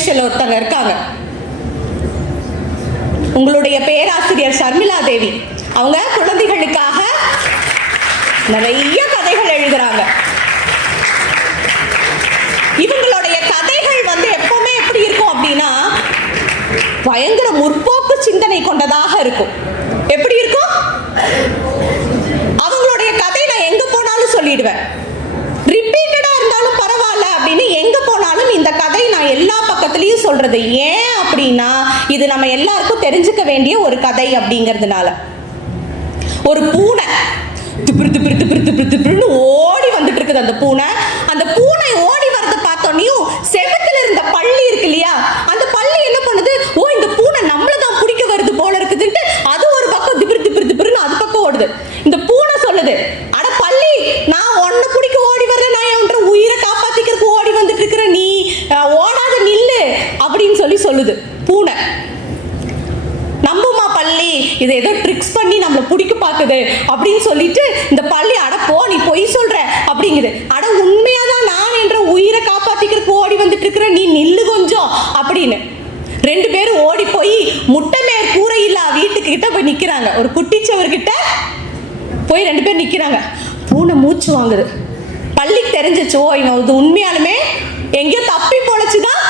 ஜெனரேஷன்ல ஒருத்தங்க இருக்காங்க, உங்களுடைய பேராசிரியர் ஷர்மிளா தேவி. அவங்க குழந்தைகளுக்காக நிறைய கதைகள் எழுதுறாங்க. இவங்களுடைய கதைகள் வந்து எப்பவுமே எப்படி இருக்கும் அப்படின்னா பயங்கர முற்போக்கு சிந்தனை கொண்டதாக இருக்கும். எப்படி இருக்கும்? அவங்களுடைய கதை நான் எங்க போனாலும் சொல்லிடுவேன், ரிப்பீட்டடா இருந்தாலும் பரவாயில்ல அப்படின்னு எங்க போனாலும் இந்த கதை நான் எல்லா பக்கத்துலயும் சொல்றது. ஏன் அப்படின்னா இது நம்ம எல்லாருக்கும் தெரிஞ்சுக்க வேண்டிய ஒரு கதை அப்படிங்கிறதுனால. ஒரு பூனை ஓடி வந்துட்டு இருக்குது. அந்த பூனை ஓடி வரத பார்த்தோன்னையும் செவத்துல இருந்த பள்ளி இருக்கு இல்லையா, அந்த பள்ளி என்ன பண்ணுது, ஓ இந்த பூனை நம்மளதான் பிடிக்க வருது போல இருக்குதுன்ட்டு அது ஒரு பக்கம் திபிருன்னு அது பக்கம் ஓடுது. இந்த பூனை சொல்லுது, அட பள்ளி நான் ஒன்ன பிடிக்க ஓடி வரல, நான் என் உயிரை காப்பாத்திக்கிறதுக்கு ஓடி வந்துட்டு இருக்கிற, நீ ஓடாத நில்லு அப்படின்னு சொல்லுது பூனை. நம்புமா பள்ளி இதை ஏதோ ட்ரிக்ஸ் பண்ணி நம்மளை பிடிக்க பார்க்குது அப்படின்னு சொல்லிட்டு இந்த பள்ளி அட போ நீ பொய் சொல்ற அப்படிங்குது. அட உண்மையாதான் நான் என்ற உயிரை காப்பாத்திக்கிறதுக்கு ஓடி வந்துட்டு இருக்கிற, நீ நில்லு கொஞ்சம் அப்படின்னு. ரெண்டு பேரும் ஓடி போய் முட்டை மேற் கூரை இல்லா வீட்டுக்கு கிட்ட போய் நிக்கிறாங்க. ஒரு குட்டிச்சவர்கிட்ட போய் ரெண்டு பேர் நிக்கிறாங்க. பூனை மூச்சு வாங்குது. பள்ளிக்கு தெரிஞ்சிச்சோ இவன் இது உண்மையாலுமே எங்கேயோ தப்பி பொழைச்சுதான்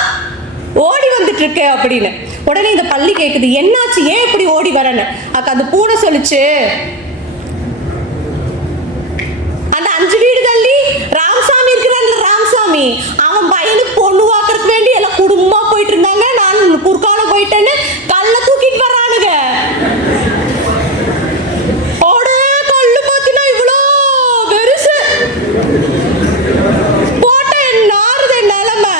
ஓடி வந்துட்டு இருக்கு அப்படின்னு. உடனே இந்த பள்ளி கேக்குது, என்னாச்சு, ஏன் இப்படி ஓடி வரன்னு. அந்த பூனை சொல்லுச்சு, அந்த 5 வீடு தள்ளி ராமசாமி இருக்கிறான்ல, ராமசாமி அவன் பையனுக்கு பொண்ணு வாக்குறதுக்கு வேண்டி எல்லாம் குடும்பமா போயிட்டு இருந்தாங்க, நான் குறுக்கால போயிட்டேன்னு கல்ல தூக்கிட்டு வர்றானுங்க. கல்லு பாத்தீங்கன்னா இவ்வளோ பெருசு போட்ட நாறுது நிலைமை,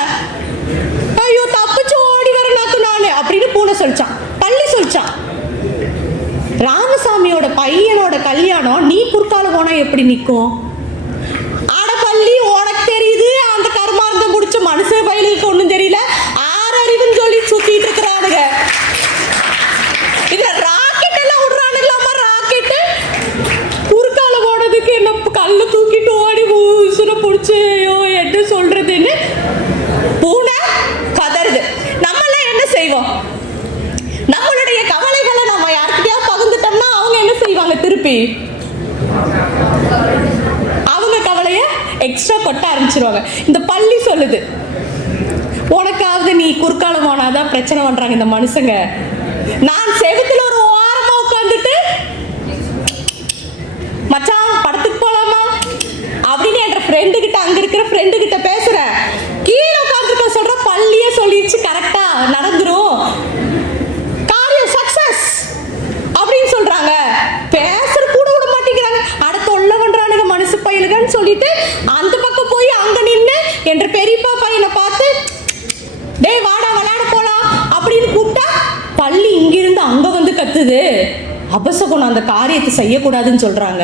ஐயோ தப்பிச்சு ஓடி வரனாக்கு நானு அப்படின்னு பூனை சொல்லிச்சான். பள்ளி சொல்லிச்சான், ராமசாமியோட பையனோட கல்யாணம் நீ குறுக்கால போனா எப்படி நிற்கும்? ஆட பள்ளி உனக்கு தெரியுது, அந்த கர்மார்த்தம் முடிச்ச மனுஷ பயிலுக்கு ஒன்றும் தெரியல, ஆறறிவுன்னு சொல்லி சுத்திட்டு இருக்கிறானுங்க. இதுல ராக்கெட் எல்லாம் விடுறானுங்களாமா, ராக்கெட்டு குறுக்கால போனதுக்கு என்ன கல்ல தூக்கிட்டு ஓடி உசுர பிடிச்சு என்ன சொல்றதுன்னு பூனை கதறுது. நம்ம எல்லாம் என்ன செய்வோம், நம்மளுடைய கவலைகளை நம்ம யாருக்கிட்டயா பகிர்ந்துட்டோம்னா அவங்க என்ன செய்வாங்க, திருப்பி அவங்க கவலைய எக்ஸ்ட்ரா கொட்ட ஆரம்பிச்சிருவாங்க. இந்த பள்ளி சொல்லுது, உனக்காவது நீ குறுக்கால போனாதான் பிரச்சனை பண்றாங்க இந்த மனுஷங்க, நான் செவத்துல ஒரு ஓரமா உட்காந்துட்டு மச்சான் படத்துக்கு போலாமா அப்படின்னு என்ற ஃப்ரெண்டு கிட்ட, அங்க இருக்கிற ஃப்ரெண்டு கிட்ட பேசுறேன், கீழே உட்காந்துருக்க சொல்ற பள்ளியே சொல்லிடுச்சு கரெக்டா நடந்துரும், காரியம் சக்சஸ் அப்படின்னு சொல்றாங்க. பேசுற கூட விட மாட்டேங்கிறாங்க. அடுத்த உள்ள பண்றானுங்க மனசு பையனுங்கன்னு சொல்லிட்டு அந்த பக்கம் போய் அங்க நின்று என்ற பெரியப்பா பையனை பார்த்து, டேய் வாடா விளையாட போலாம் அப்படின்னு கூப்பிட்டா பள்ளி இங்கிருந்து அங்க வந்து கத்துது. அபசகுணம், அந்த காரியத்தை செய்யக்கூடாதுன்னு சொல்றாங்க.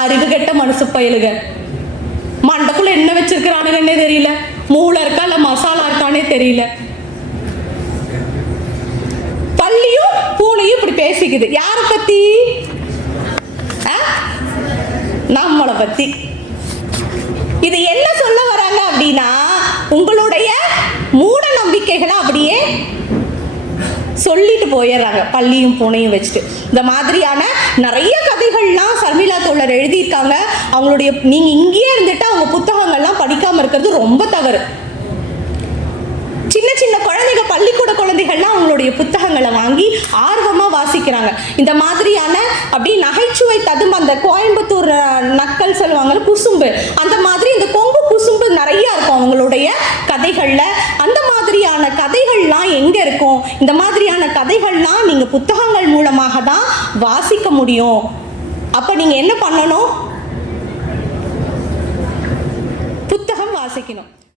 அறிவு கெட்ட மனசு பயிலுக, மண்டக்குள்ள என்ன வச்சிருக்கிறானுங்கன்னே தெரியல, மூளை இருக்கா இல்ல மசாலா இருக்கானே தெரியல. பள்ளியும் பூனையும் இப்படி பேசிக்குது. யார பத்தி? நம்மளை பத்தி. இது என்ன சொல்ல வராங்க அப்படின்னா உங்களுடைய மூட நம்பிக்கைகளை அப்படியே சொல்லிட்டு போயிடுறாங்க பள்ளியும் பூனையும் வச்சுட்டு. இந்த மாதிரியான நிறைய கதைகள்லாம் ஷர்மிளா தோழர் எழுதியிருக்காங்க. அவங்களுடைய நீங்க இங்கேயே இருந்துட்டு அவங்க புத்தகங்கள்லாம் படிக்காம இருக்கிறது ரொம்ப தவறு. சின்ன சின்ன குழந்தைங்க, பள்ளிக்கூட குழந்தைகள்லாம் அவங்களுடைய புத்தகங்களை வாங்கி ஆர்வமா வாசிக்கிறாங்க. இந்த மாதிரியான அப்படி நகைச்சுவை ததும்பு, அந்த கோயம்புத்தூர் நக்கல் சொல்லுவாங்க குசும்பு, அந்த மாதிரி இந்த கொங்கு குசும்பு நிறைய இருக்கும் அவங்களுடைய கதைகள்ல. அந்த மாதிரியான கதைகள்லாம் எங்க இருக்கும்? இந்த மாதிரியான கதைகள்லாம் நீங்க புத்தகங்கள் மூலமாக தான் வாசிக்க முடியும். அப்ப நீங்க என்ன பண்ணணும்? புத்தகம் வாசிக்கணும்.